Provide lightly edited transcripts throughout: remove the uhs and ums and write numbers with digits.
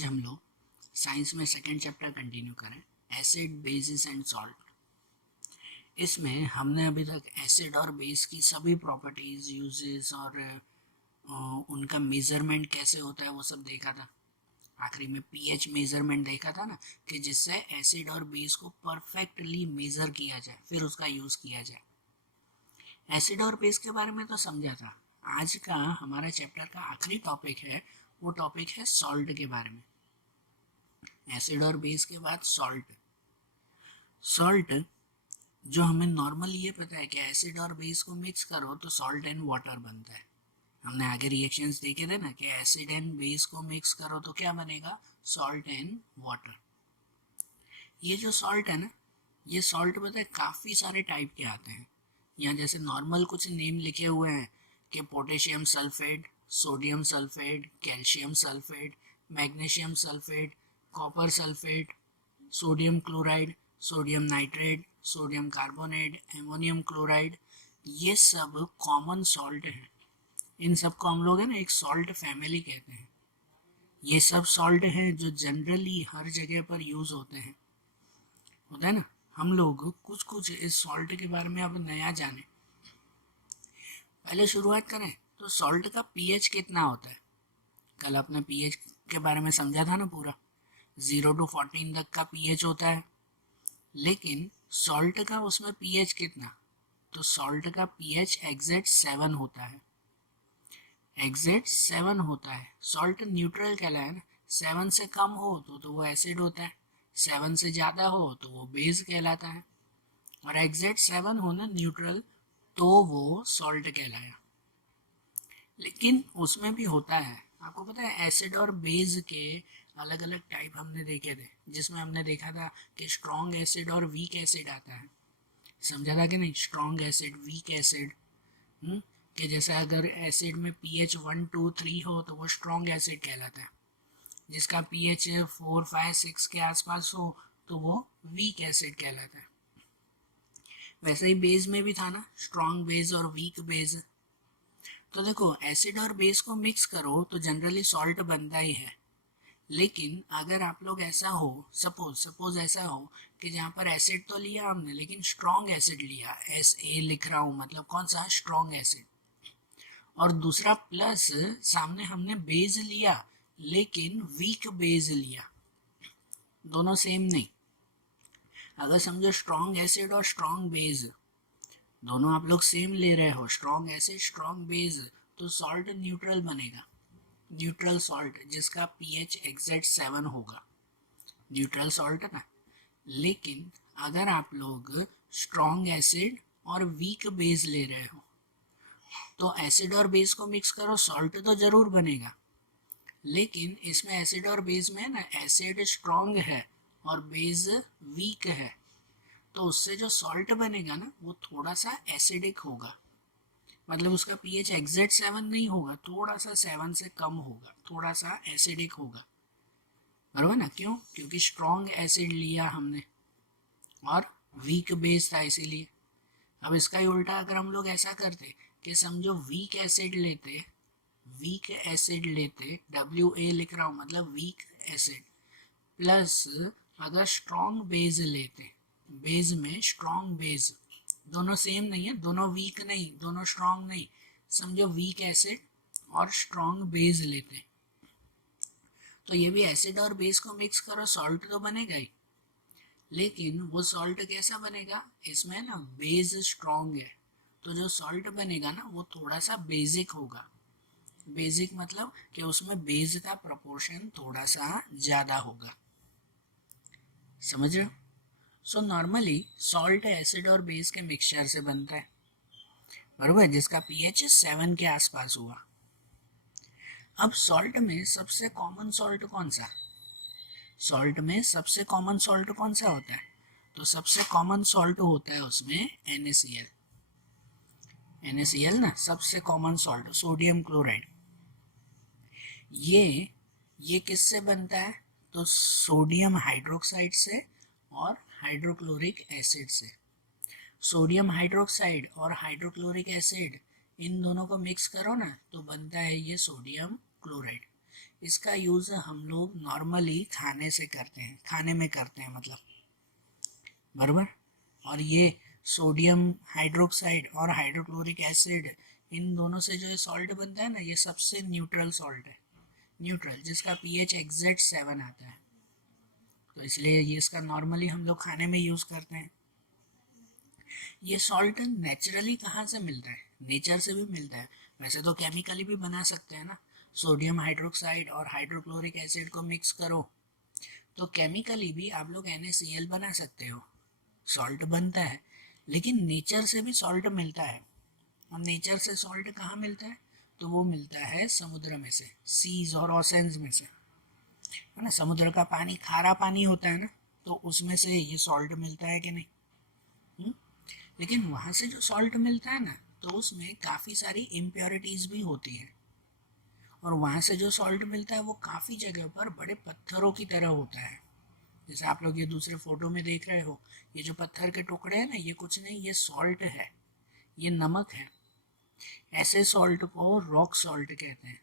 आज हम लोग साइंस में सेकेंड चैप्टर कंटिन्यू करें, एसिड बेसिस एंड सॉल्ट। इसमें हमने अभी तक एसिड और बेस की सभी प्रॉपर्टीज, यूजेस और उनका मेजरमेंट कैसे होता है वो सब देखा था। आखिरी में पीएच मेजरमेंट देखा था ना, कि जिससे एसिड और बेस को परफेक्टली मेजर किया जाए फिर उसका यूज किया जाए। एसिड और बेस के बारे में तो समझा था। आज का हमारा चैप्टर का आखिरी टॉपिक है, वो टॉपिक है सॉल्ट के बारे में। एसिड और बेस के बाद सॉल्ट। सॉल्ट जो हमें नॉर्मली ये पता है कि एसिड और बेस को मिक्स करो तो सॉल्ट एंड वाटर बनता है। हमने आगे रिएक्शंस देखे थे ना कि एसिड एंड बेस को मिक्स करो तो क्या बनेगा, सॉल्ट एंड वाटर। ये जो सॉल्ट है ना, ये सॉल्ट पता है काफ़ी सारे टाइप के आते हैं। यहाँ जैसे नॉर्मल कुछ नेम लिखे हुए हैं कि potassium sulphate, sodium sulphate, calcium sulphate, magnesium sulphate, copper sulphate, sodium chloride, sodium nitrate, sodium carbonate, ammonium chloride, ये सब कॉमन सॉल्ट हैं। इन सब को हम लोग है ना एक सॉल्ट फैमिली कहते हैं। ये सब सॉल्ट हैं जो जनरली हर जगह पर यूज होते हैं, होता है ना। हम लोग कुछ कुछ इस सॉल्ट के बारे में अब नया जाने। पहले शुरुआत करें तो सॉल्ट का पीएच कितना होता है। कल अपने पीएच के बारे में समझा था ना पूरा, 0 to 14 तक का पीएच होता है। लेकिन सॉल्ट का उसमें पीएच कितना, तो सॉल्ट का पीएच एग्जैक्ट 7 होता है। एग्जैक्ट 7 होता है। सॉल्ट न्यूट्रल कहलाए ना, 7 से कम हो तो वो एसिड होता है, 7 से ज़्यादा हो तो वो बेस कहलाता है, और एग्जैक्ट 7 हो ना न्यूट्रल तो वो सॉल्ट कहलाया। लेकिन उसमें भी होता है, आपको पता है एसिड और बेस के अलग अलग टाइप हमने देखे थे, जिसमें हमने देखा था कि स्ट्रॉन्ग एसिड और वीक एसिड आता है। समझा था कि नहीं, स्ट्रॉन्ग एसिड, वीक एसिड। कि जैसे अगर एसिड में पीएच 1, 2, 3 हो तो वो स्ट्रॉन्ग एसिड कहलाता है, जिसका पीएच 4, 5, 6 के आसपास हो तो वो वीक एसिड कहलाता है। वैसे ही बेस में भी था ना, स्ट्रॉन्ग बेस और वीक बेस। तो देखो एसिड और बेस को मिक्स करो तो जनरली सॉल्ट बनता ही है। लेकिन अगर आप लोग ऐसा हो, सपोज ऐसा हो कि जहाँ पर एसिड तो लिया हमने लेकिन स्ट्रॉन्ग एसिड लिया, SA लिख रहा हूँ, मतलब कौन सा, स्ट्रॉन्ग एसिड, और दूसरा प्लस सामने हमने बेस लिया लेकिन वीक बेस लिया, दोनों सेम नहीं। अगर समझो स्ट्रॉन्ग एसिड और स्ट्रॉन्ग बेस दोनों आप लोग सेम ले रहे हो, स्ट्रॉन्ग एसिड स्ट्रॉन्ग बेस, तो सॉल्ट न्यूट्रल बनेगा, न्यूट्रल सॉल्ट, जिसका पीएच एग्जैक्ट 7 होगा, न्यूट्रल सॉल्ट ना। लेकिन अगर आप लोग स्ट्रॉन्ग एसिड और वीक बेस ले रहे हो तो एसिड और बेस को मिक्स करो, सॉल्ट तो जरूर बनेगा। लेकिन इसमें एसिड और बेस में ना, एसिड स्ट्रॉन्ग है और बेस वीक है, तो उससे जो सॉल्ट बनेगा ना वो थोड़ा सा एसिडिक होगा। मतलब उसका पीएच एग्जैक्ट 7 नहीं होगा, थोड़ा सा 7 से कम होगा, थोड़ा सा एसिडिक होगा, बराबर ना। क्यों, क्योंकि स्ट्रॉन्ग एसिड लिया हमने और वीक बेस था इसीलिए। अब इसका ही उल्टा अगर हम लोग ऐसा करते कि समझो वीक एसिड लेते, WA लिख रहा हूँ, मतलब वीक एसिड, प्लस अगर स्ट्रॉन्ग बेस लेते, बेस में स्ट्रॉन्ग बेस, दोनों सेम नहीं है, दोनों वीक नहीं, दोनों स्ट्रॉन्ग नहीं, समझो वीक एसिड और स्ट्रॉन्ग बेस लेते, तो ये भी एसिड और बेस को मिक्स करो, सॉल्ट तो बनेगा ही। लेकिन वो सॉल्ट कैसा बनेगा, इसमें ना बेस स्ट्रॉन्ग है, तो जो सॉल्ट बनेगा ना वो थोड़ा सा बेसिक होगा। बेसिक मतलब कि उसमें बेस का प्रोपोर्शन थोड़ा सा ज़्यादा होगा, समझ रहे हो। सो नॉर्मली सॉल्ट एसिड और बेस के मिक्सचर से बनता है, बराबर, जिसका पीएच 7 के आसपास हुआ। अब सॉल्ट में सबसे कॉमन सॉल्ट कौन सा, सॉल्ट में सबसे कॉमन सॉल्ट कौन सा होता है, तो सबसे कॉमन सॉल्ट होता है उसमें NaCl। NaCl ना सबसे कॉमन सॉल्ट, सोडियम क्लोराइड। ये किससे बनता है, तो सोडियम हाइड्रोक्साइड से और हाइड्रोक्लोरिक एसिड से। सोडियम हाइड्रोक्साइड और हाइड्रोक्लोरिक एसिड, इन दोनों को मिक्स करो ना तो बनता है ये सोडियम क्लोराइड। इसका यूज़ हम लोग नॉर्मली खाने से करते हैं, खाने में करते हैं मतलब, बराबर। और ये सोडियम हाइड्रोक्साइड और हाइड्रोक्लोरिक एसिड, इन दोनों से जो है सॉल्ट बनता है ना, ये सबसे न्यूट्रल सॉल्ट है, न्यूट्रल, जिसका पीएच एग्जैक्ट 7 आता है। तो इसलिए ये इसका नॉर्मली हम लोग खाने में यूज़ करते हैं। ये सॉल्ट नेचुरली कहाँ से मिलता है? नेचर से भी मिलता है। वैसे तो केमिकली भी बना सकते हैं ना, सोडियम हाइड्रोक्साइड और हाइड्रोक्लोरिक एसिड को मिक्स करो तो केमिकली भी आप लोग NaCl बना सकते हो, सॉल्ट बनता है। लेकिन नेचर से भी सॉल्ट मिलता है। और नेचर से सॉल्ट कहाँ मिलता है? तो वो मिलता है समुद्र में से, सीज और ओशंस में से, है ना। समुद्र का पानी खारा पानी होता है ना, तो उसमें से ये सॉल्ट मिलता है कि नहीं? हुँ? लेकिन वहाँ से जो सॉल्ट मिलता है ना, तो उसमें काफ़ी सारी इम्प्योरिटीज़ भी होती हैं। और वहाँ से जो सॉल्ट मिलता है वो काफ़ी जगह पर बड़े पत्थरों की तरह होता है। जैसे आप लोग ये दूसरे फोटो में देख रहे हो, ये जो पत्थर के टुकड़े हैं ना, ये कुछ नहीं, ये सॉल्ट है, ये नमक है। ऐसे सॉल्ट को रॉक सॉल्ट कहते हैं।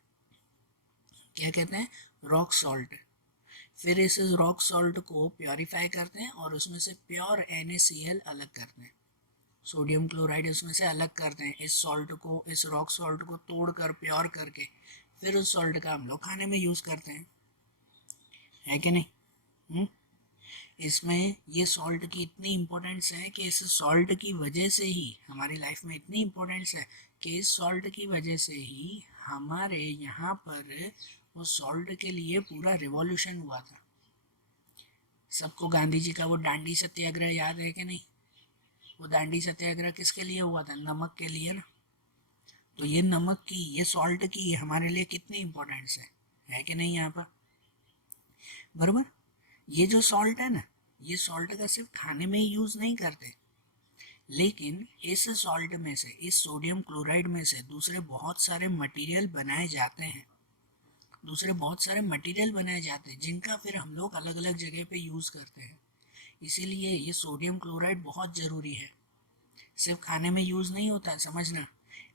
क्या कहते हैं? Rock salt. फिर इस रॉक सॉल्ट को प्योरीफाई करते हैं और उसमें से प्योर NaCl अलग करते हैं, सोडियम क्लोराइड उसमें से अलग करते हैं। इस सॉल्ट को, इस रॉक सॉल्ट को तोड़कर प्योर करके फिर उस सॉल्ट का हम लोग खाने में यूज़ करते हैं, है कि नहीं? इसमें ये सॉल्ट की इतनी इम्पोर्टेंस है कि इस सॉल्ट की वजह से ही हमारी लाइफ में इतनी इम्पोर्टेंस है कि इस सॉल्ट की वजह से ही हमारे यहाँ पर वो सॉल्ट के लिए पूरा रिवॉल्यूशन हुआ था। सबको गांधी जी का वो दांडी सत्याग्रह याद है कि नहीं? वो दांडी सत्याग्रह किसके लिए हुआ था? नमक के लिए ना। तो ये नमक की, ये सॉल्ट की हमारे लिए कितनी इम्पोर्टेंस है कि नहीं यहाँ पर? बराबर। ये जो सॉल्ट है ना, ये सॉल्ट का सिर्फ खाने में ही यूज़ नहीं करते, लेकिन इस सॉल्ट में से, इस सोडियम क्लोराइड में से दूसरे बहुत सारे मटेरियल बनाए जाते हैं, दूसरे बहुत सारे मटेरियल बनाए जाते हैं जिनका फिर हम लोग अलग अलग जगह पे यूज़ करते हैं। इसीलिए ये सोडियम क्लोराइड बहुत ज़रूरी है, सिर्फ खाने में यूज़ नहीं होता है, समझना।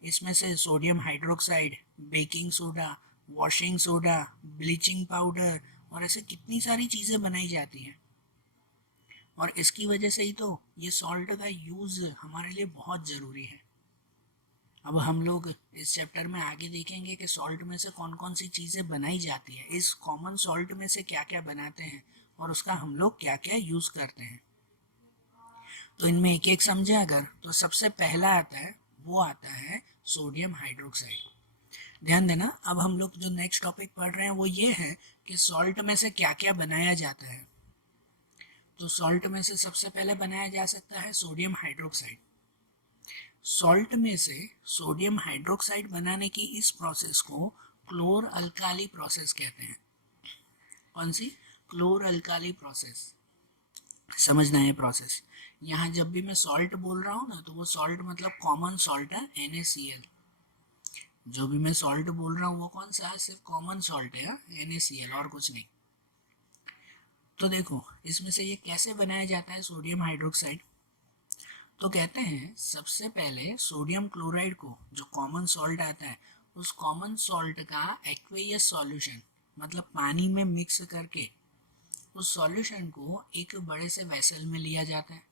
इसमें से sodium hydroxide, baking soda, washing soda, bleaching powder और ऐसे कितनी सारी चीज़ें बनाई जाती हैं। और इसकी वजह से ही तो ये सॉल्ट का यूज़ हमारे लिए बहुत ज़रूरी है। अब हम लोग इस चैप्टर में आगे देखेंगे कि सॉल्ट में से कौन कौन सी चीज़ें बनाई जाती है, इस कॉमन सॉल्ट में से क्या क्या बनाते हैं और उसका हम लोग क्या क्या यूज़ करते हैं। तो इनमें एक एक समझे अगर, तो सबसे पहला आता है, वो आता है सोडियम हाइड्रोक्साइड। ध्यान देना, अब हम लोग जो नेक्स्ट टॉपिक पढ़ रहे हैं वो ये है कि सॉल्ट में से क्या क्या बनाया जाता है। तो सॉल्ट में से सबसे पहले बनाया जा सकता है सोडियम हाइड्रोक्साइड। सॉल्ट में से सोडियम हाइड्रोक्साइड बनाने की इस प्रोसेस को क्लोर अल्काली प्रोसेस कहते हैं। कौन सी? क्लोर अल्काली प्रोसेस। समझना है प्रोसेस। यहाँ जब भी मैं सॉल्ट बोल रहा हूँ ना, तो वो सॉल्ट मतलब कॉमन सॉल्ट है, NaCl। जो भी मैं सॉल्ट बोल रहा हूँ वो कौन सा है? सिर्फ कॉमन सॉल्ट है, NaCl, और कुछ नहीं। तो देखो इसमें से ये कैसे बनाया जाता है सोडियम हाइड्रोक्साइड। तो कहते हैं सबसे पहले सोडियम क्लोराइड को, जो कॉमन सॉल्ट आता है, उस कॉमन सॉल्ट का एक्वेयस सॉल्यूशन, मतलब पानी में मिक्स करके उस सॉल्यूशन को एक बड़े से वेसल में लिया जाता है।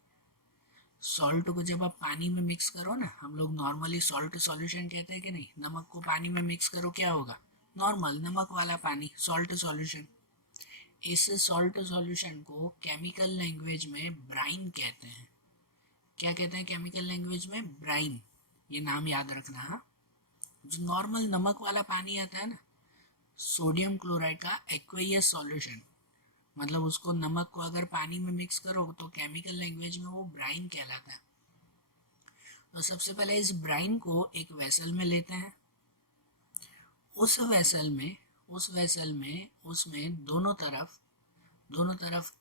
सॉल्ट को जब आप पानी में मिक्स करो ना, हम लोग नॉर्मली सॉल्ट सॉल्यूशन कहते हैं कि नहीं, नमक को पानी में मिक्स करो क्या होगा? नॉर्मल नमक वाला पानी, सॉल्ट सॉल्यूशन। इस सॉल्ट सॉल्यूशन को केमिकल लैंग्वेज में ब्राइन कहते हैं। क्या कहते हैं केमिकल लैंग्वेज में? ब्राइन। ये नाम याद रखना। हाँ, जो नॉर्मल नमक वाला पानी आता है ना, सोडियम क्लोराइड का एक्वेयस सॉल्यूशन, मतलब उसको, नमक को अगर पानी में मिक्स करो तो केमिकल लैंग्वेज में वो ब्राइन कहलाता है। तो सबसे पहले इस ब्राइन को एक वेसल में लेते हैं। उस वेसल में उसमें दोनों तरफ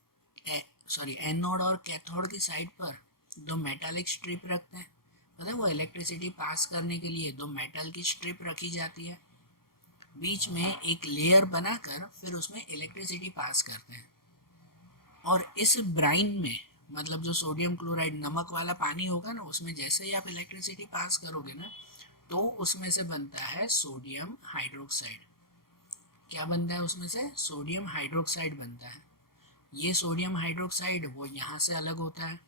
एनोड और कैथोड की साइड पर दो मेटालिक स्ट्रिप रखते हैं। पता है, वो इलेक्ट्रिसिटी पास करने के लिए दो मेटल की स्ट्रिप रखी जाती है, बीच में एक लेयर बनाकर फिर उसमें इलेक्ट्रिसिटी पास करते हैं। और इस ब्राइन में, मतलब जो सोडियम क्लोराइड नमक वाला पानी होगा ना, उसमें जैसे ही आप इलेक्ट्रिसिटी पास करोगे ना, तो उसमें से बनता है सोडियम हाइड्रोक्साइड। क्या बनता है उसमें से? सोडियम हाइड्रोक्साइड बनता है। ये सोडियम हाइड्रोक्साइड वो यहाँ से अलग होता है,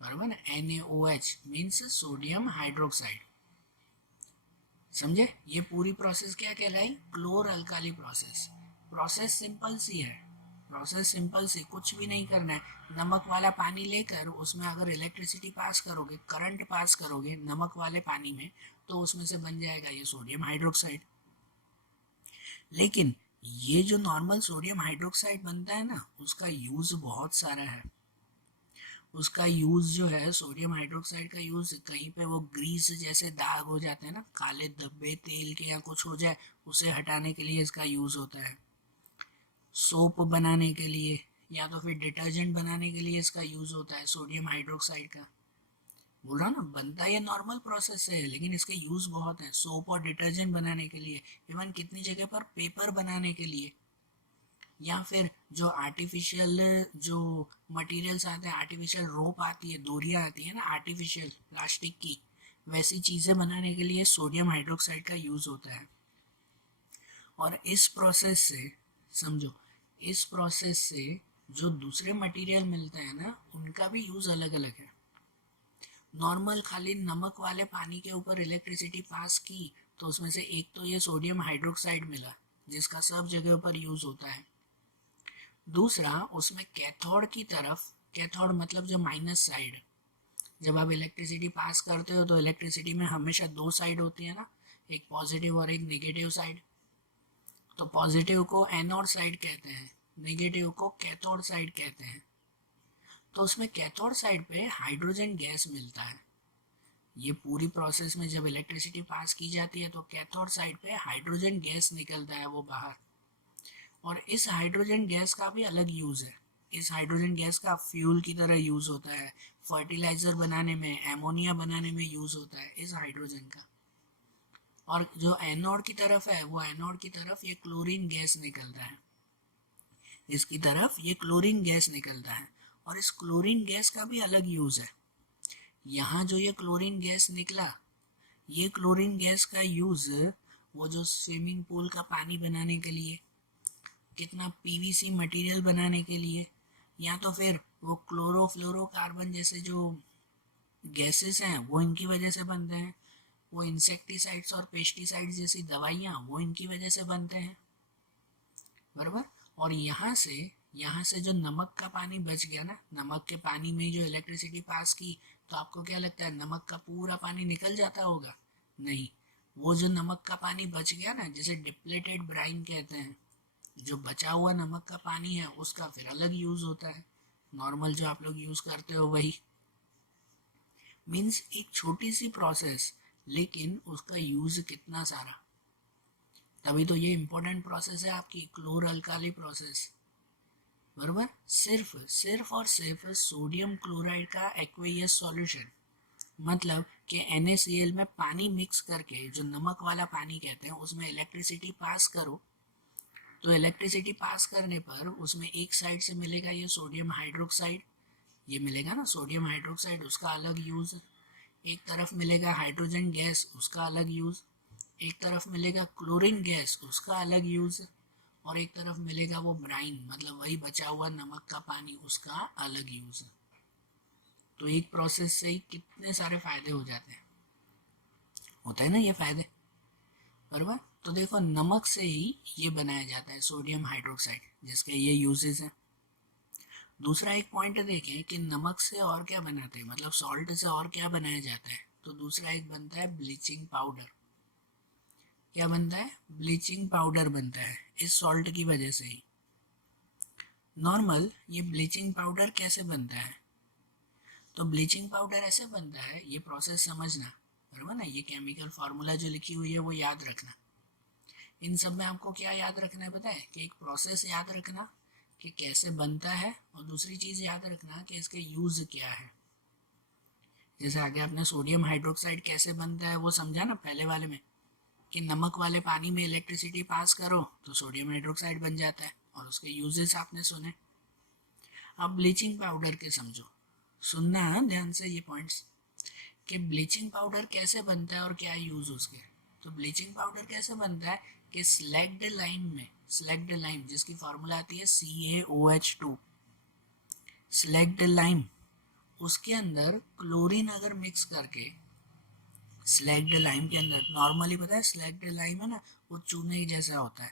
बराबर ना, NaOH मीन्स सोडियम हाइड्रोक्साइड। समझे? ये पूरी प्रोसेस क्या कहलाई? क्लोर अल्काली प्रोसेस। प्रोसेस सिंपल सी है, प्रोसेस सिंपल सी, कुछ भी नहीं करना है। नमक वाला पानी लेकर उसमें अगर इलेक्ट्रिसिटी पास करोगे, करंट पास करोगे नमक वाले पानी में, तो उसमें से बन जाएगा ये सोडियम हाइड्रोक्साइड। लेकिन ये जो नॉर्मल सोडियम हाइड्रोक्साइड बनता है ना, उसका यूज बहुत सारा है। उसका यूज जो है, सोडियम हाइड्रोक्साइड का यूज कहीं पे वो ग्रीस जैसे दाग हो जाते हैं ना, काले धब्बे तेल के या कुछ हो जाए, उसे हटाने के लिए इसका यूज होता है। सोप बनाने के लिए या तो फिर डिटर्जेंट बनाने के लिए इसका यूज होता है सोडियम हाइड्रोक्साइड का। बोल रहा ना, बनता ये नॉर्मल प्रोसेस से है, लेकिन इसके यूज बहुत है। सोप और डिटर्जेंट बनाने के लिए, इवन कितनी जगह पर पेपर बनाने के लिए, या फिर जो आर्टिफिशियल जो मटेरियल्स आते हैं, आर्टिफिशियल रोप आती है, डोरियाँ आती है ना आर्टिफिशियल प्लास्टिक की, वैसी चीज़ें बनाने के लिए सोडियम हाइड्रोक्साइड का यूज़ होता है। और इस प्रोसेस से, समझो, इस प्रोसेस से जो दूसरे मटेरियल मिलते हैं ना, उनका भी यूज़ अलग अलग है। नॉर्मल खाली नमक वाले पानी के ऊपर इलेक्ट्रिसिटी पास की तो उसमें से एक तो ये सोडियम हाइड्रोक्साइड मिला, जिसका सब जगह पर यूज़ होता है। दूसरा, उसमें कैथोड की तरफ, कैथोड मतलब जो माइनस साइड, जब आप इलेक्ट्रिसिटी पास करते हो तो इलेक्ट्रिसिटी में हमेशा दो साइड होती है ना, एक पॉजिटिव और एक नेगेटिव साइड। तो पॉजिटिव को एनोड साइड कहते हैं, नेगेटिव को कैथोड साइड कहते हैं। तो उसमें कैथोड साइड पे हाइड्रोजन गैस मिलता है। ये पूरी प्रोसेस में जब इलेक्ट्रिसिटी पास की जाती है तो कैथोड साइड पे हाइड्रोजन गैस निकलता है वो बाहर। और इस हाइड्रोजन गैस का भी अलग यूज़ है। इस हाइड्रोजन गैस का फ्यूल की तरह यूज़ होता है, फर्टिलाइज़र बनाने में, एमोनिया बनाने में यूज़ होता है इस हाइड्रोजन का। और जो एनोड की तरफ है, वो एनोड की तरफ ये क्लोरीन गैस निकलता है, इसकी तरफ ये क्लोरीन गैस निकलता है। और इस क्लोरीन गैस का भी अलग यूज़ है। यहाँ जो ये क्लोरीन गैस निकला, ये क्लोरीन गैस का यूज़ वो जो स्विमिंग पूल का पानी बनाने के लिए, कितना PVC मटेरियल बनाने के लिए, या तो फिर वो क्लोरोफ्लोरोकार्बन जैसे जो गैसेस हैं वो इनकी वजह से बनते हैं। वो इंसेक्टिसाइड्स और पेस्टिसाइड्स जैसी दवाइयाँ वो इनकी वजह से बनते हैं, बराबर। और यहाँ से जो नमक का पानी बच गया ना, नमक के पानी में जो इलेक्ट्रिसिटी पास की, तो आपको क्या लगता है नमक का पूरा पानी निकल जाता होगा? नहीं, वो जो नमक का पानी बच गया ना, जिसे डिप्लेटेड ब्राइन कहते हैं, जो बचा हुआ नमक का पानी है उसका फिर अलग यूज़ होता है, नॉर्मल जो आप लोग यूज़ करते हो वही। मीन्स एक छोटी सी प्रोसेस, लेकिन उसका यूज़ कितना सारा। तभी तो ये इम्पोर्टेंट प्रोसेस है आपकी क्लोर अल्काली प्रोसेस, बराबर। सिर्फ और सिर्फ सोडियम क्लोराइड का एक्वेयस सॉल्यूशन, मतलब कि NaCl में पानी मिक्स करके, जो नमक वाला पानी कहते हैं, उसमें इलेक्ट्रिसिटी पास करो, तो इलेक्ट्रिसिटी पास करने पर उसमें एक साइड से मिलेगा ये सोडियम हाइड्रोक्साइड, ये मिलेगा ना सोडियम हाइड्रोक्साइड, उसका अलग यूज़। एक तरफ मिलेगा हाइड्रोजन गैस, उसका अलग यूज़। एक तरफ मिलेगा क्लोरीन गैस, उसका अलग यूज़। और एक तरफ मिलेगा वो ब्राइन, मतलब वही बचा हुआ नमक का पानी, उसका अलग यूज़। तो एक प्रोसेस से ही कितने सारे फायदे हो जाते हैं, होता है ना ये फायदे, बराबर। तो देखो, नमक से ही ये बनाया जाता है सोडियम हाइड्रोक्साइड, जिसके ये यूजेस हैं। दूसरा एक पॉइंट देखें कि नमक से और क्या बनाते हैं, मतलब सॉल्ट से और क्या बनाया जाता है। तो दूसरा एक बनता है ब्लीचिंग पाउडर। क्या बनता है? ब्लीचिंग पाउडर बनता है इस सॉल्ट की वजह से ही। नॉर्मल ये ब्लीचिंग पाउडर कैसे बनता है? तो ब्लीचिंग पाउडर ऐसे बनता है, ये प्रोसेस समझना, बराबर ना। ये केमिकल फार्मूला जो लिखी हुई है वो याद रखना। इन सब में आपको क्या याद रखना है पता है? कि एक प्रोसेस याद रखना कि कैसे बनता है, और दूसरी चीज़ याद रखना कि इसके यूज़ क्या है। जैसे आगे आपने सोडियम हाइड्रोक्साइड कैसे बनता है वो समझा ना पहले वाले में, कि नमक वाले पानी में इलेक्ट्रिसिटी पास करो तो सोडियम हाइड्रोक्साइड बन जाता है, और उसके यूजेस आपने सुने। अब ब्लीचिंग पाउडर के समझो, सुनना ध्यान से ये पॉइंट्स, कि ब्लीचिंग पाउडर कैसे बनता है और क्या यूज़ उसके। तो ब्लीचिंग पाउडर कैसे बनता है कि सिलेक्ट लाइम जिसकी फार्मूला आती है CaOH2, सिलेक्ट लाइम, उसके अंदर क्लोरीन अगर मिक्स करके, सिलेक्ट लाइम के अंदर नॉर्मली पता है सिलेक्ट लाइम है ना, वो चूने जैसा होता है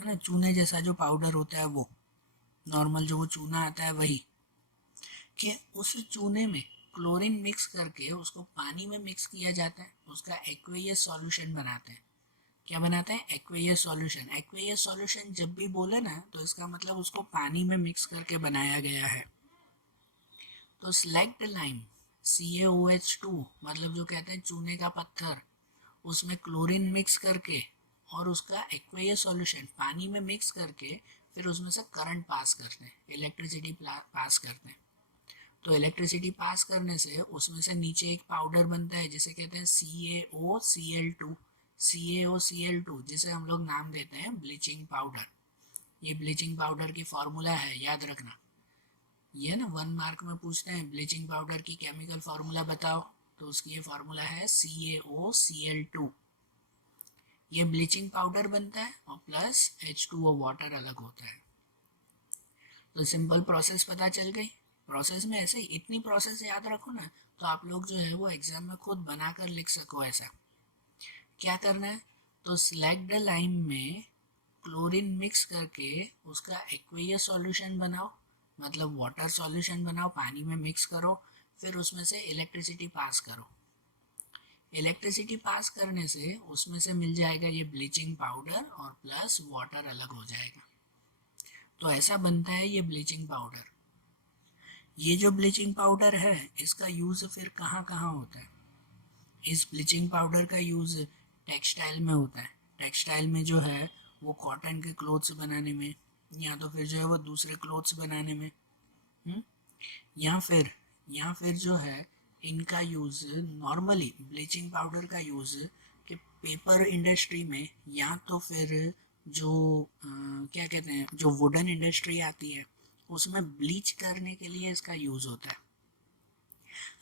ना, चूने जैसा जो पाउडर होता है वो नॉर्मल जो वो चूना आता है वही, कि उस चूने में क्लोरीन मिक्स करके उसको पानी में मिक्स किया जाता है, उसका एक्वेयस सॉल्यूशन बनाते हैं। क्या बनाते हैं? एक्वेयस सॉल्यूशन। एक्वेयस सॉल्यूशन जब भी बोले ना तो इसका मतलब उसको पानी में मिक्स करके बनाया गया है। तो सिलेक्ट लाइम CaOH2 मतलब जो कहते हैं चूने का पत्थर, उसमें क्लोरीन मिक्स करके और उसका एक्वेयस सॉल्यूशन पानी में मिक्स करके फिर उसमें से करंट पास करते हैं, इलेक्ट्रिसिटी पास करते हैं। तो इलेक्ट्रिसिटी पास करने से उसमें से नीचे एक पाउडर बनता है जिसे कहते हैं CaOCl2, CaOCl2 जिसे हम लोग नाम देते हैं ब्लीचिंग पाउडर। ये ब्लीचिंग पाउडर की फार्मूला है, याद रखना। ये ना 1 मार्क में पूछते हैं ब्लीचिंग पाउडर की केमिकल फार्मूला बताओ, तो उसकी ये फार्मूला है CaOCl2। ये ब्लीचिंग पाउडर बनता है और प्लस H2O वाटर अलग होता है। तो सिंपल प्रोसेस पता चल गई। प्रोसेस में ऐसे ही इतनी प्रोसेस याद रखो ना तो आप लोग जो है वो एग्जाम में खुद बनाकर लिख सको। ऐसा क्या करना है, तो सिलेक्ट द लाइम में क्लोरीन मिक्स करके उसका एक्वेयस सॉल्यूशन बनाओ, मतलब वाटर सॉल्यूशन बनाओ, पानी में मिक्स करो, फिर उसमें से इलेक्ट्रिसिटी पास करो। इलेक्ट्रिसिटी पास करने से उसमें से मिल जाएगा ये ब्लीचिंग पाउडर और प्लस वाटर अलग हो जाएगा। तो ऐसा बनता है ये ब्लीचिंग पाउडर। ये जो ब्लीचिंग पाउडर है इसका यूज़ फिर कहाँ कहाँ होता है? इस ब्लीचिंग पाउडर का यूज़ टेक्सटाइल में होता है। टेक्सटाइल में जो है वो कॉटन के क्लोथ्स बनाने में, या तो फिर जो है वो दूसरे क्लोथ्स बनाने में, या फिर जो है इनका यूज़ नॉर्मली ब्लीचिंग पाउडर का यूज़ कि पेपर इंडस्ट्री में, या तो फिर जो क्या कहते हैं जो वुडन इंडस्ट्री आती है उसमें ब्लीच करने के लिए इसका यूज़ होता है।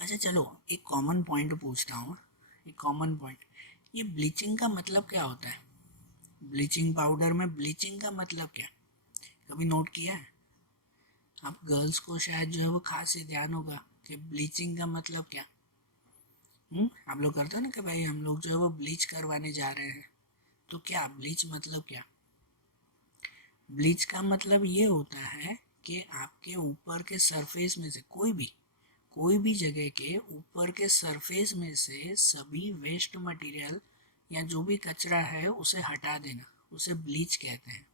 अच्छा चलो एक कॉमन पॉइंट पूछता हूँ, एक कॉमन पॉइंट, ये ब्लीचिंग का मतलब क्या होता है? ब्लीचिंग पाउडर में ब्लीचिंग का मतलब क्या, कभी नोट किया है? आप गर्ल्स को शायद जो है वो खास ही ध्यान होगा कि ब्लीचिंग का मतलब क्या। आप लोग करते हो ना कि भाई हम लोग जो है वो ब्लीच करवाने जा रहे हैं, तो क्या ब्लीच मतलब क्या? ब्लीच का मतलब ये होता है कि आपके ऊपर के सरफेस में से कोई भी जगह के ऊपर के सरफेस में से सभी वेस्ट मटेरियल या जो भी कचरा है उसे हटा देना, उसे ब्लीच कहते हैं।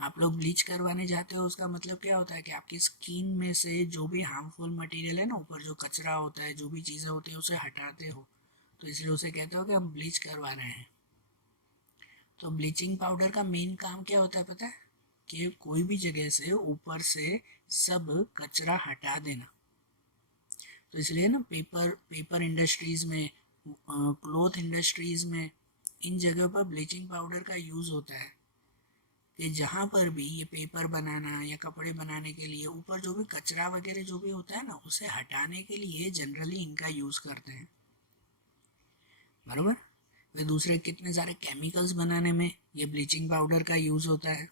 आप लोग ब्लीच करवाने जाते हो उसका मतलब क्या होता है कि आपकी स्किन में से जो भी हार्मफुल मटेरियल है ना, ऊपर जो कचरा होता है, जो भी चीज़ें होती है उसे हटाते हो, तो इसलिए उसे कहते हो कि हम ब्लीच करवा रहे हैं। तो ब्लीचिंग पाउडर का मेन काम क्या होता है पता है? कि कोई भी जगह से ऊपर से सब कचरा हटा देना। तो इसलिए ना पेपर इंडस्ट्रीज़ में, क्लोथ इंडस्ट्रीज़ में, इन जगह पर ब्लीचिंग पाउडर का यूज़ होता है कि जहाँ पर भी ये पेपर बनाना या कपड़े बनाने के लिए ऊपर जो भी कचरा वगैरह जो भी होता है ना उसे हटाने के लिए जनरली इनका यूज़ करते हैं, बराबर। वे दूसरे कितने सारे केमिकल्स बनाने में ये ब्लीचिंग पाउडर का यूज़ होता है।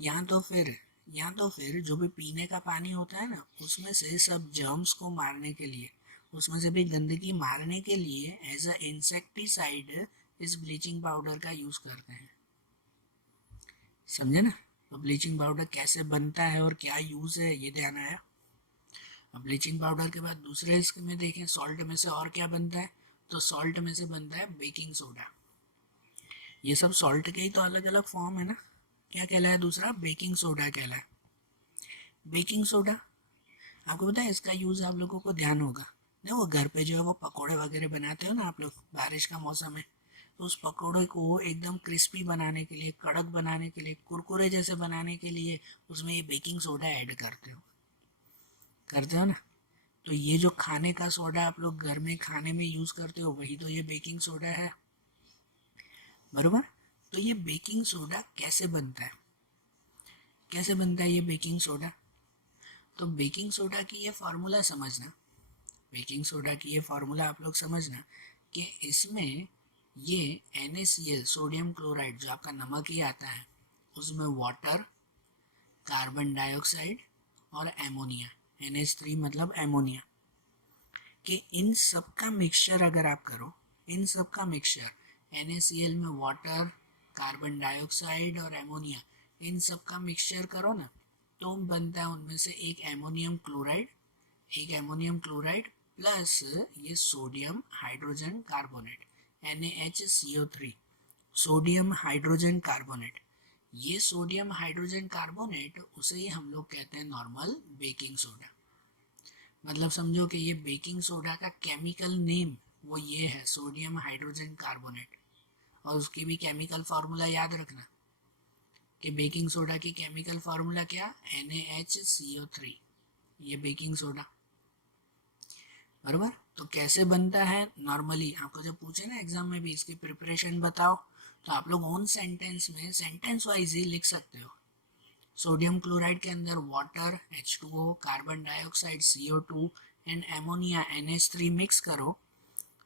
या तो फिर जो भी पीने का पानी होता है ना उसमें से सब जर्म्स को मारने के लिए, उसमें से भी गंदगी मारने के लिए एज अ इंसेक्टिसाइड इस ब्लीचिंग पाउडर का यूज़ करते हैं। समझे ना? तो ब्लीचिंग पाउडर कैसे बनता है और क्या यूज़ है ये ध्यान आया। अब ब्लीचिंग पाउडर के बाद दूसरे इसमें देखें सॉल्ट में से और क्या बनता है, तो सॉल्ट में से बनता है बेकिंग सोडा। ये सब सॉल्ट के ही तो अलग अलग फॉर्म है ना। क्या कहलाया दूसरा? बेकिंग सोडा कहलाया। बेकिंग सोडा आपको पता है इसका यूज़ आप लोगों को ध्यान होगा ना, वो घर पे जो है वो पकोड़े वगैरह बनाते हो ना आप लोग, बारिश का मौसम है तो उस पकोड़े को एकदम क्रिस्पी बनाने के लिए, कड़क बनाने के लिए, कुरकुरे जैसे बनाने के लिए उसमें ये बेकिंग सोडा ऐड करते हो ना। तो ये जो खाने का सोडा आप लोग घर में खाने में यूज़ करते हो वही तो ये बेकिंग सोडा है, बराबर। तो ये बेकिंग सोडा कैसे बनता है, कैसे बनता है ये बेकिंग सोडा? तो बेकिंग सोडा की ये फार्मूला समझना, बेकिंग सोडा की ये फार्मूला आप लोग समझना कि इसमें ये NaCl सोडियम क्लोराइड जो आपका नमक ही आता है, उसमें वाटर, कार्बन डाइऑक्साइड और एमोनिया, NH3 मतलब एमोनिया, कि इन सब का मिक्सचर अगर आप करो, इन सब का मिक्सचर NaCl में वाटर, कार्बन डाइऑक्साइड और एमोनिया, इन सब का मिक्सचर करो ना, तो बनता है उनमें से एक एमोनियम क्लोराइड प्लस ये sodium hydrogen carbonate NaHCO3, sodium hydrogen carbonate. ये सोडियम हाइड्रोजन कार्बोनेट उसे ही हम लोग कहते हैं नॉर्मल बेकिंग सोडा। मतलब समझो कि ये बेकिंग सोडा का केमिकल नेम वो ये है, सोडियम हाइड्रोजन कार्बोनेट। और उसकी भी केमिकल फार्मूला याद रखना कि बेकिंग सोडा की केमिकल फार्मूला क्या, NaHCO3, ये बेकिंग सोडा, बराबर। तो कैसे बनता है, नॉर्मली आपको जब पूछे ना एग्जाम में भी इसकी प्रिपरेशन बताओ, तो आप लोग ओन सेंटेंस में सेंटेंस वाइज ही लिख सकते हो। सोडियम क्लोराइड के अंदर water H2O, carbon dioxide CO2 and ammonia NH3 mix करो,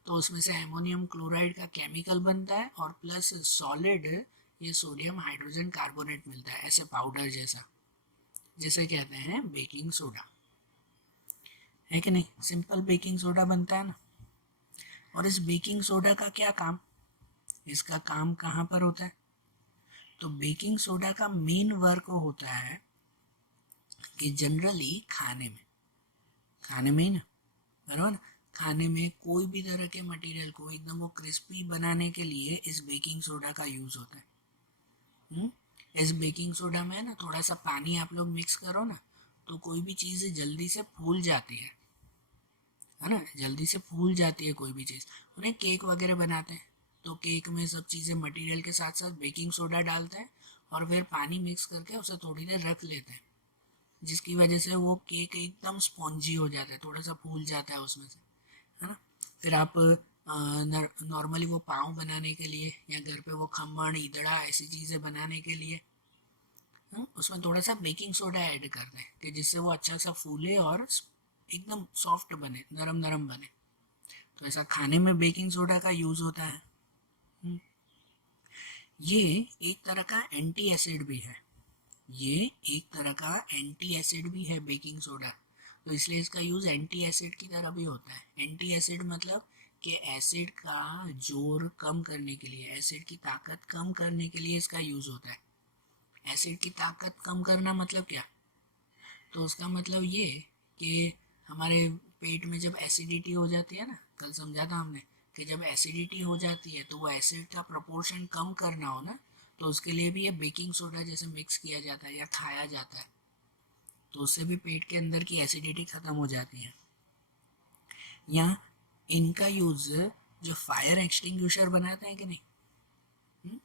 तो उसमें से एमोनियम क्लोराइड का केमिकल बनता है और प्लस सॉलिड ये सोडियम हाइड्रोजन कार्बोनेट मिलता है, ऐसे पाउडर जैसा, जिसे कहते हैं बेकिंग सोडा, है कि नहीं। सिंपल बेकिंग सोडा बनता है ना। और इस बेकिंग सोडा का क्या काम, इसका काम कहाँ पर होता है, तो बेकिंग सोडा का मेन वर्क होता है कि जनरली खाने में ही ना, बराबर, खाने में कोई भी तरह के मटेरियल को एकदम वो क्रिस्पी बनाने के लिए इस बेकिंग सोडा का यूज़ होता है। इस बेकिंग सोडा में ना थोड़ा सा पानी आप लोग मिक्स करो ना, तो कोई भी चीज़ जल्दी से फूल जाती है ना, जल्दी से फूल जाती है कोई भी चीज़। उन्हें केक वगैरह बनाते हैं तो केक में सब चीज़ें मटेरियल के साथ साथ बेकिंग सोडा डालते हैं और फिर पानी मिक्स करके उसे थोड़ी देर रख लेते हैं, जिसकी वजह से वो केक एकदम स्पॉन्जी हो जाता है, थोड़ा सा फूल जाता है उसमें से, है ना। फिर आप नॉर्मली वो पाव बनाने के लिए या घर पे वो खमण ईदड़ा ऐसी चीज़ें बनाने के लिए उसमें थोड़ा सा बेकिंग सोडा ऐड कर दें कि जिससे वो अच्छा सा फूले और एकदम सॉफ्ट बने, नरम नरम बने। तो ऐसा खाने में बेकिंग सोडा का यूज़ होता है। ये एक तरह का एंटी एसिड भी है, ये एक तरह का एंटी एसिड भी है बेकिंग सोडा, तो इसलिए इसका यूज़ एंटी एसिड की तरह भी होता है। एंटी एसिड मतलब कि एसिड का जोर कम करने के लिए, एसिड की ताकत कम करने के लिए इसका यूज़ होता है। एसिड की ताकत कम करना मतलब क्या, तो उसका मतलब ये कि हमारे पेट में जब एसिडिटी हो जाती है ना, कल समझा था हमने कि जब एसिडिटी हो जाती है तो वो एसिड का प्रोपोर्शन कम करना हो ना, तो उसके लिए भी ये बेकिंग सोडा जैसे मिक्स किया जाता है या खाया जाता है, तो उससे भी पेट के अंदर की एसिडिटी ख़त्म हो जाती है। या इनका यूज़ जो फायर एक्सटिंग्विशर बनाते हैं कि नहीं,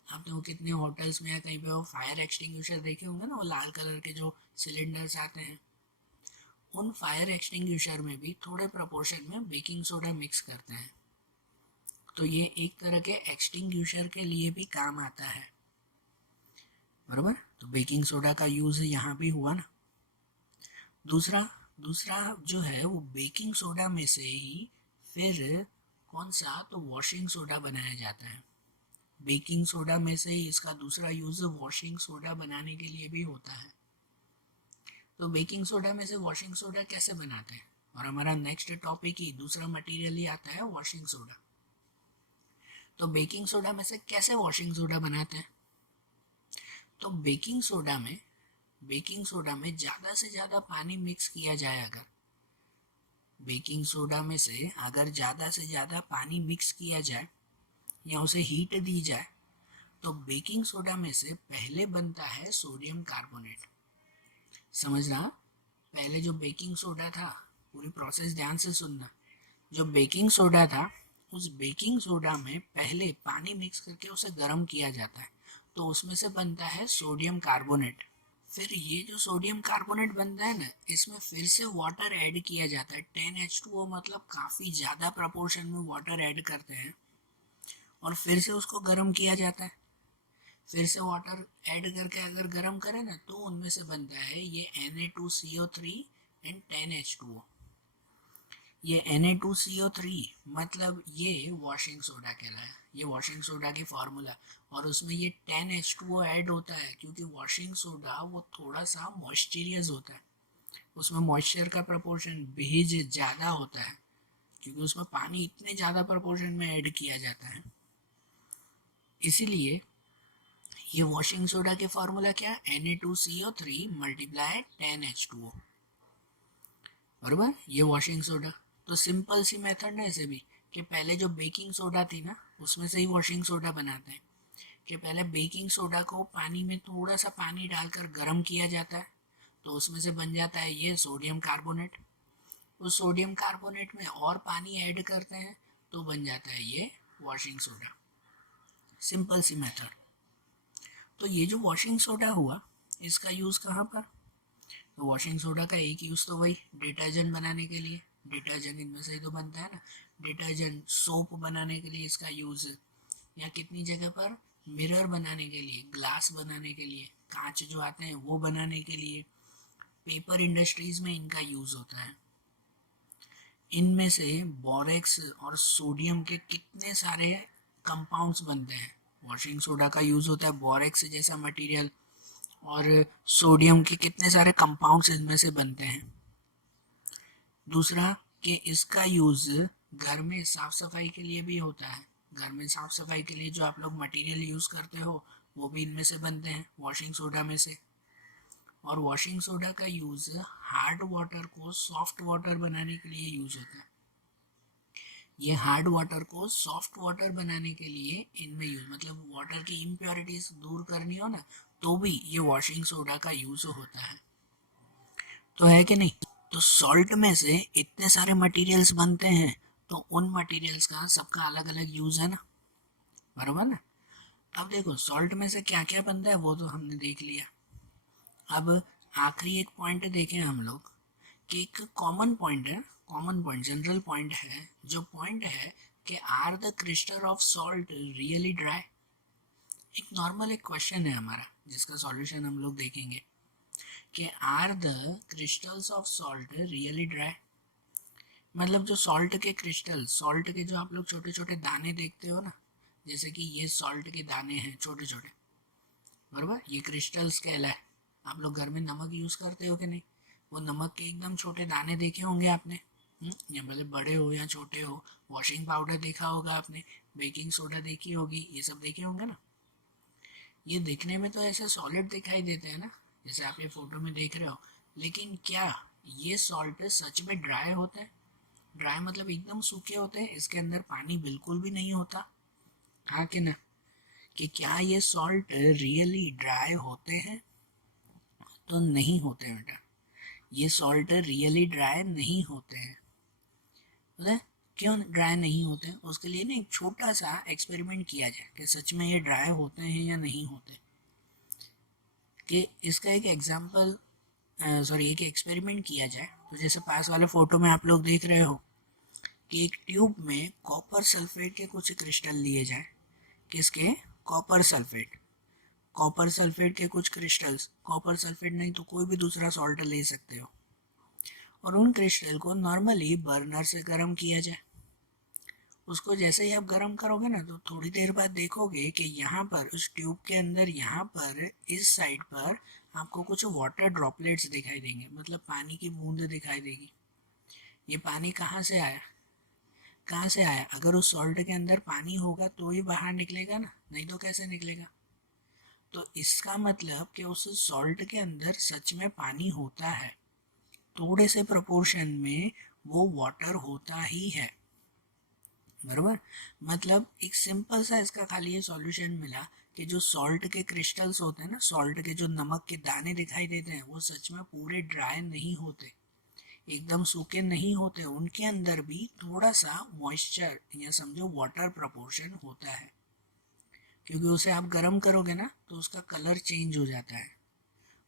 आपने वो कितने होटल्स में या कहीं पे वो फायर एक्सटिंग्विशर देखे होंगे ना, वो लाल कलर के जो सिलेंडर्स आते हैं, उन फायर एक्सटिंग्विशर में भी थोड़े प्रोपोर्शन में बेकिंग सोडा मिक्स करते हैं, तो ये एक तरह के एक्सटिंग्विशर के लिए भी काम आता है, बराबर। तो बेकिंग सोडा का यूज़ यहाँ भी हुआ ना। दूसरा दूसरा जो है वो बेकिंग सोडा में से ही फिर कौन सा, तो वॉशिंग सोडा बनाया जाता है। बेकिंग सोडा में से ही इसका दूसरा यूज़ वॉशिंग सोडा बनाने के लिए भी होता है। तो बेकिंग सोडा में से वॉशिंग सोडा कैसे बनाते हैं, और हमारा नेक्स्ट टॉपिक ही दूसरा मटेरियल ही आता है वॉशिंग सोडा। तो बेकिंग सोडा में से कैसे वॉशिंग सोडा बनाते हैं, तो बेकिंग सोडा में ज़्यादा से ज़्यादा पानी मिक्स किया जाए, अगर बेकिंग सोडा में से अगर ज़्यादा से ज़्यादा पानी मिक्स किया जाए या उसे हीट दी जाए, तो बेकिंग सोडा में से पहले बनता है सोडियम कार्बोनेट। समझ रहा, पहले जो बेकिंग सोडा था, पूरी प्रोसेस ध्यान से सुनना, जो बेकिंग सोडा था उस बेकिंग सोडा में पहले पानी मिक्स करके उसे गर्म किया जाता है, तो उसमें से बनता है सोडियम कार्बोनेट। फिर ये जो सोडियम कार्बोनेट बनता है ना, इसमें फिर से वाटर ऐड किया जाता है, 10H2O, मतलब काफ़ी ज़्यादा प्रपोर्शन में वाटर ऐड करते हैं और फिर से उसको गर्म किया जाता है। फिर से वाटर ऐड करके अगर गर्म करें ना, तो उनमें से बनता है ये Na2CO3 एंड 10H2O। ये Na2CO3 मतलब ये वॉशिंग सोडा कहलाया, ये वॉशिंग सोडा की फार्मूला। और उसमें ये 10H2O ऐड होता है क्योंकि वॉशिंग सोडा वो थोड़ा सा मॉइस्चरियस होता है, उसमें मॉइस्चर का प्रपोर्शन बेज ज़्यादा होता है क्योंकि उसमें पानी इतने ज़्यादा प्रपोर्शन में ऐड किया जाता है। इसीलिए ये वॉशिंग सोडा के फार्मूला क्या, Na2CO3 मल्टीप्लाई 10H2O, बराबर, ये वॉशिंग सोडा। तो सिंपल सी मेथड है ऐसे भी कि पहले जो बेकिंग सोडा थी ना उसमें से ही वॉशिंग सोडा बनाते हैं, कि पहले बेकिंग सोडा को पानी में थोड़ा सा पानी डालकर गर्म किया जाता है, तो उसमें से बन जाता है ये सोडियम कार्बोनेट। उस सोडियम कार्बोनेट में और पानी ऐड करते हैं तो बन जाता है ये वॉशिंग सोडा। सिंपल सी मेथड। तो ये जो वॉशिंग सोडा हुआ इसका यूज़ कहाँ पर, तो वॉशिंग सोडा का एक यूज़ तो वही डिटर्जेंट बनाने के लिए, डिटर्जेंट इनमें से ही तो बनता है ना, डिटर्जेंट सोप बनाने के लिए इसका यूज़ है, या कितनी जगह पर मिरर बनाने के लिए, ग्लास बनाने के लिए, कांच जो आते हैं वो बनाने के लिए, पेपर इंडस्ट्रीज में इनका यूज़ होता है। इनमें से बोरेक्स और सोडियम के कितने सारे कंपाउंड्स बनते हैं, वॉशिंग सोडा का यूज़ होता है बोरेक्स जैसा मटेरियल, और सोडियम के कितने सारे कंपाउंड्स इनमें से बनते हैं। दूसरा कि इसका यूज़ घर में साफ सफाई के लिए भी होता है, घर में साफ सफाई के लिए जो आप लोग मटेरियल यूज़ करते हो वो भी इनमें से बनते हैं वॉशिंग सोडा में से। और वॉशिंग सोडा का यूज़ हार्ड वाटर को सॉफ्ट वाटर बनाने के लिए यूज़ होता है। ये हार्ड वाटर को सॉफ्ट वाटर बनाने के लिए इनमें यूज, मतलब वाटर की इम्प्योरिटीज दूर करनी हो ना तो भी ये वॉशिंग सोडा का यूज होता है। तो है कि नहीं, तो सॉल्ट में से इतने सारे मटेरियल्स बनते हैं तो उन मटेरियल्स का सबका अलग अलग यूज है ना, बराबर ना। अब देखो सॉल्ट में से क्या क्या बनता है वो तो हमने देख लिया। अब आखिरी एक पॉइंट देखें हम लोग कि एक कॉमन पॉइंट है, कॉमन पॉइंट जनरल पॉइंट है, जो पॉइंट है कि are the crystal of salt really dry. एक नॉर्मल एक क्वेश्चन है हमारा जिसका सॉल्यूशन हम लोग देखेंगे कि are the crystals of salt really dry, मतलब जो सॉल्ट के क्रिस्टल, सॉल्ट के जो आप लोग छोटे छोटे दाने देखते हो ना, जैसे कि ये सॉल्ट के दाने हैं छोटे छोटे, बराबर, ये क्रिस्टल्स कहलाए। आप लोग घर में नमक यूज़ करते हो कि नहीं, वो नमक के एकदम छोटे दाने देखे होंगे आपने, या मतलब बड़े हो या छोटे हो। वॉशिंग पाउडर देखा होगा आपने, बेकिंग सोडा देखी होगी, ये सब देखे होंगे ना। ये दिखने में तो ऐसे सॉलिड दिखाई देते हैं ना, जैसे आप ये फोटो में देख रहे हो, लेकिन क्या ये सॉल्ट सच में ड्राई होते हैं, ड्राई मतलब एकदम सूखे होते हैं, इसके अंदर पानी बिल्कुल भी नहीं होता, हाँ कि ना, कि क्या ये सॉल्ट रियली ड्राई होते हैं, तो नहीं होते बेटा, ये सॉल्ट रियली ड्राई नहीं होते हैं। पता है क्यों ड्राई नहीं होते हैं, उसके लिए ना एक छोटा सा एक्सपेरिमेंट किया जाए कि सच में ये ड्राई होते हैं या नहीं होते। कि इसका एक एग्जांपल, सॉरी एक एक्सपेरिमेंट किया जाए। तो जैसे पास वाले फोटो में आप लोग देख रहे हो कि एक ट्यूब में कॉपर सल्फेट के कुछ क्रिस्टल लिए जाए, किसके, कॉपर सल्फेट, कॉपर सल्फेट के कुछ क्रिस्टल्स, कॉपर सल्फेट नहीं तो कोई भी दूसरा सॉल्ट ले सकते हो, और उन क्रिस्टल को नॉर्मली बर्नर से गर्म किया जाए। उसको जैसे ही आप गर्म करोगे ना तो थोड़ी देर बाद देखोगे कि यहाँ पर उस ट्यूब के अंदर, यहाँ पर इस साइड पर आपको कुछ वाटर ड्रॉपलेट्स दिखाई देंगे, मतलब पानी की बूंद दिखाई देगी। ये पानी कहाँ से आया, कहाँ से आया, अगर उस सॉल्ट के अंदर पानी होगा तो ही बाहर निकलेगा ना, नहीं तो कैसे निकलेगा। तो इसका मतलब कि उस सॉल्ट के अंदर सच में पानी होता है, थोड़े से प्रोपोर्शन में वो वाटर होता ही है, बराबर। मतलब एक सिंपल सा इसका खाली ये सॉल्यूशन मिला कि जो सॉल्ट के क्रिस्टल्स होते हैं ना, सॉल्ट के जो नमक के दाने दिखाई देते हैं वो सच में पूरे ड्राई नहीं होते, एकदम सूखे नहीं होते, उनके अंदर भी थोड़ा सा मॉइस्चर या समझो वाटर प्रोपोर्शन होता है, क्योंकि उसे आप गर्म करोगे ना तो उसका कलर चेंज हो जाता है,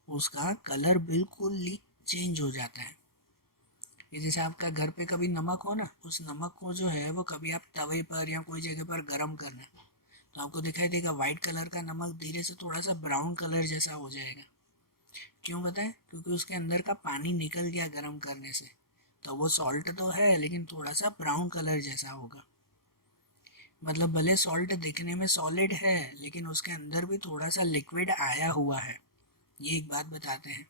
उसका कलर बिल्कुल ही चेंज हो जाता है। ये जैसे आपका घर पे कभी नमक हो ना, उस नमक को जो है वो कभी आप तवे पर या कोई जगह पर गर्म करना है तो आपको दिखाई देगा वाइट कलर का नमक धीरे से थोड़ा सा ब्राउन कलर जैसा हो जाएगा। क्यों बताएं, क्योंकि उसके अंदर का पानी निकल गया गर्म करने से, तो वो सॉल्ट तो है लेकिन थोड़ा सा ब्राउन कलर जैसा होगा। मतलब भले सॉल्ट दिखने में सॉलिड है लेकिन उसके अंदर भी थोड़ा सा लिक्विड आया हुआ है। ये एक बात बताते हैं।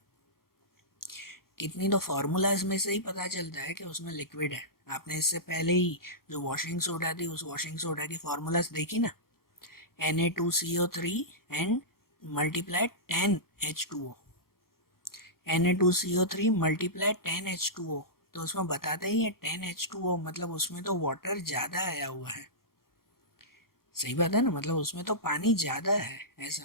कितनी तो फार्मूलाज में से ही पता चलता है कि उसमें लिक्विड है। आपने इससे पहले ही जो वॉशिंग सोडा थी उस वॉशिंग सोडा की फार्मूलाज देखी ना, Na2CO3 and multiply 10H2O, Na2CO3 multiply 10H2O। तो उसमें बताते ही है 10H2O, मतलब उसमें तो वाटर ज़्यादा आया हुआ है। सही बात है ना, मतलब उसमें तो पानी ज़्यादा है ऐसा।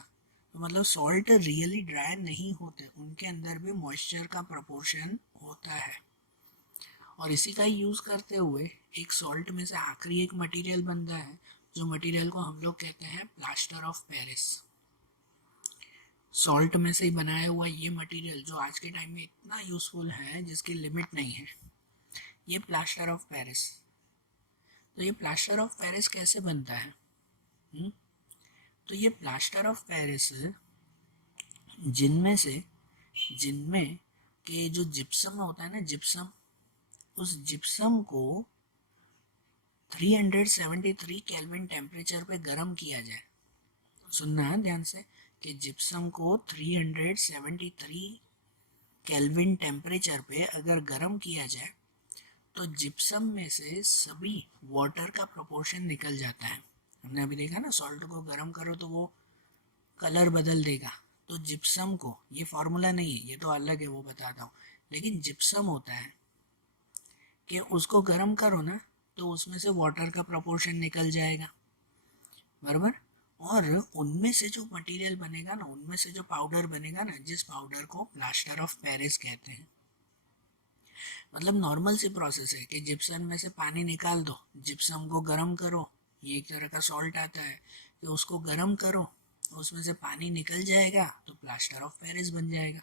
तो मतलब सॉल्ट रियली ड्राई नहीं होते, उनके अंदर भी मॉइस्चर का प्रोपोर्शन होता है। और इसी का ही यूज़ करते हुए एक सॉल्ट में से आखिरी एक मटेरियल बनता है, जो मटेरियल को हम लोग कहते हैं प्लास्टर ऑफ पेरिस। सॉल्ट में से ही बनाया हुआ ये मटेरियल जो आज के टाइम में इतना यूज़फुल है जिसकी लिमिट नहीं है, ये प्लास्टर ऑफ पेरिस। तो ये प्लास्टर ऑफ पेरिस कैसे बनता है? तो ये प्लास्टर ऑफ पेरिस जिनमें के जो जिप्सम होता है ना, जिप्सम, उस जिप्सम को 373 केल्विन टेम्परेचर पे गर्म किया जाए। सुनना है ध्यान से कि जिप्सम को 373 केल्विन टेम्परेचर पे अगर गर्म किया जाए तो जिप्सम में से सभी वाटर का प्रोपोर्शन निकल जाता है। हमने अभी देखा ना, सॉल्ट को गर्म करो तो वो कलर बदल देगा। तो जिप्सम को, ये फॉर्मूला नहीं है, ये तो अलग है, वो बताता हूँ, लेकिन जिप्सम होता है कि उसको गर्म करो ना तो उसमें से वाटर का प्रोपोर्शन निकल जाएगा, बराबर। और उनमें से जो मटेरियल बनेगा ना, उनमें से जो पाउडर बनेगा ना, जिस पाउडर को प्लास्टर ऑफ पेरिस कहते हैं। मतलब नॉर्मल सी प्रोसेस है कि जिप्सम में से पानी निकाल दो, जिप्सम को गर्म करो, ये एक तरह का सॉल्ट आता है, कि उसको गर्म करो, उसमें से पानी निकल जाएगा तो प्लास्टर ऑफ पेरिस बन जाएगा।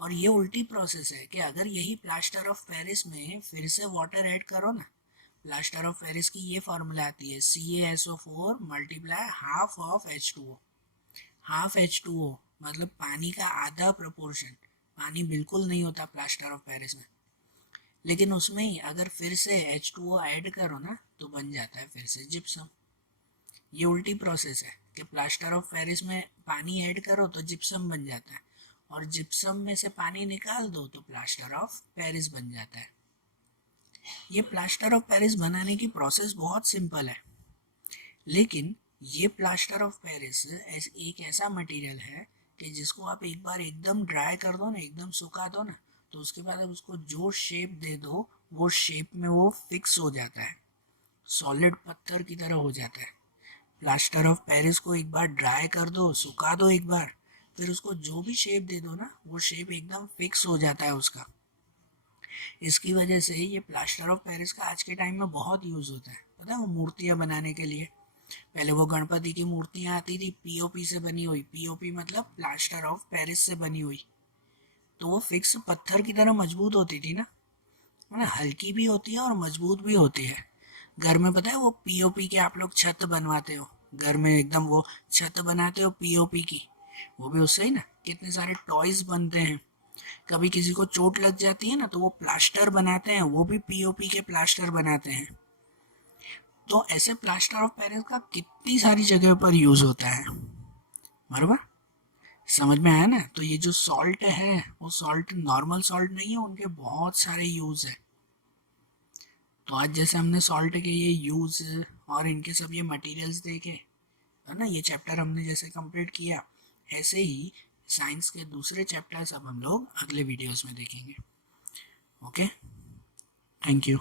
और ये उल्टी प्रोसेस है कि अगर यही प्लास्टर ऑफ पेरिस में फिर से वाटर ऐड करो ना, प्लास्टर ऑफ पेरिस की ये फार्मूला आती है CaSO4 multiply half of H2O। Half H2O मतलब पानी का आधा प्रोपोर्शन, पानी बिल्कुल नहीं होता प्लास्टर ऑफ पेरिस में, लेकिन उसमें ही अगर फिर से H2O ऐड करो ना तो बन जाता है फिर से जिप्सम। ये उल्टी प्रोसेस है कि प्लास्टर ऑफ पेरिस में पानी ऐड करो तो जिप्सम बन जाता है, और जिप्सम में से पानी निकाल दो तो प्लास्टर ऑफ पेरिस बन जाता है। ये प्लास्टर ऑफ पेरिस बनाने की प्रोसेस बहुत सिंपल है, लेकिन ये प्लास्टर ऑफ पेरिस एक ऐसा मटेरियल है कि जिसको आप एक बार एकदम ड्राई कर दो ना, एकदम सुखा दो ना, तो उसके बाद आप उसको जो शेप दे दो वो शेप में वो फिक्स हो जाता है, सॉलिड पत्थर की तरह हो जाता है। प्लास्टर ऑफ पेरिस को एक बार ड्राई कर दो, सुखा दो एक बार, फिर उसको जो भी शेप दे दो ना, वो शेप एकदम फिक्स हो जाता है उसका। इसकी वजह से ये प्लास्टर ऑफ पेरिस का आज के टाइम में बहुत यूज़ होता है। पता है, वो मूर्तियाँ बनाने के लिए, पहले वो गणपति की मूर्तियाँ आती थी पीओपी से बनी हुई, पीओपी मतलब प्लास्टर ऑफ पेरिस से बनी हुई, तो वो फिक्स पत्थर की तरह मजबूत होती थी ना, मतलब हल्की भी होती है और मजबूत भी होती है। घर में पता है वो पीओपी के आप लोग छत बनवाते हो, घर में एकदम वो छत बनाते हो पीओपी की, वो भी उससे ही ना कितने सारे टॉयज बनते हैं। कभी किसी को चोट लग जाती है ना तो वो प्लास्टर बनाते हैं, वो भी पीओपी के प्लास्टर बनाते हैं। तो ऐसे प्लास्टर ऑफ पेरिस का कितनी सारी जगह पर यूज होता है, बराबर। समझ में आया ना? तो ये जो सॉल्ट है वो सॉल्ट नॉर्मल सॉल्ट नहीं है, उनके बहुत सारे यूज है। तो आज जैसे हमने सॉल्ट के ये यूज और इनके सब ये मटेरियल्स देखे है ना, ये चैप्टर हमने जैसे कंप्लीट किया, ऐसे ही साइंस के दूसरे चैप्टर्स अब हम लोग अगले वीडियोस में देखेंगे। Okay, thank you.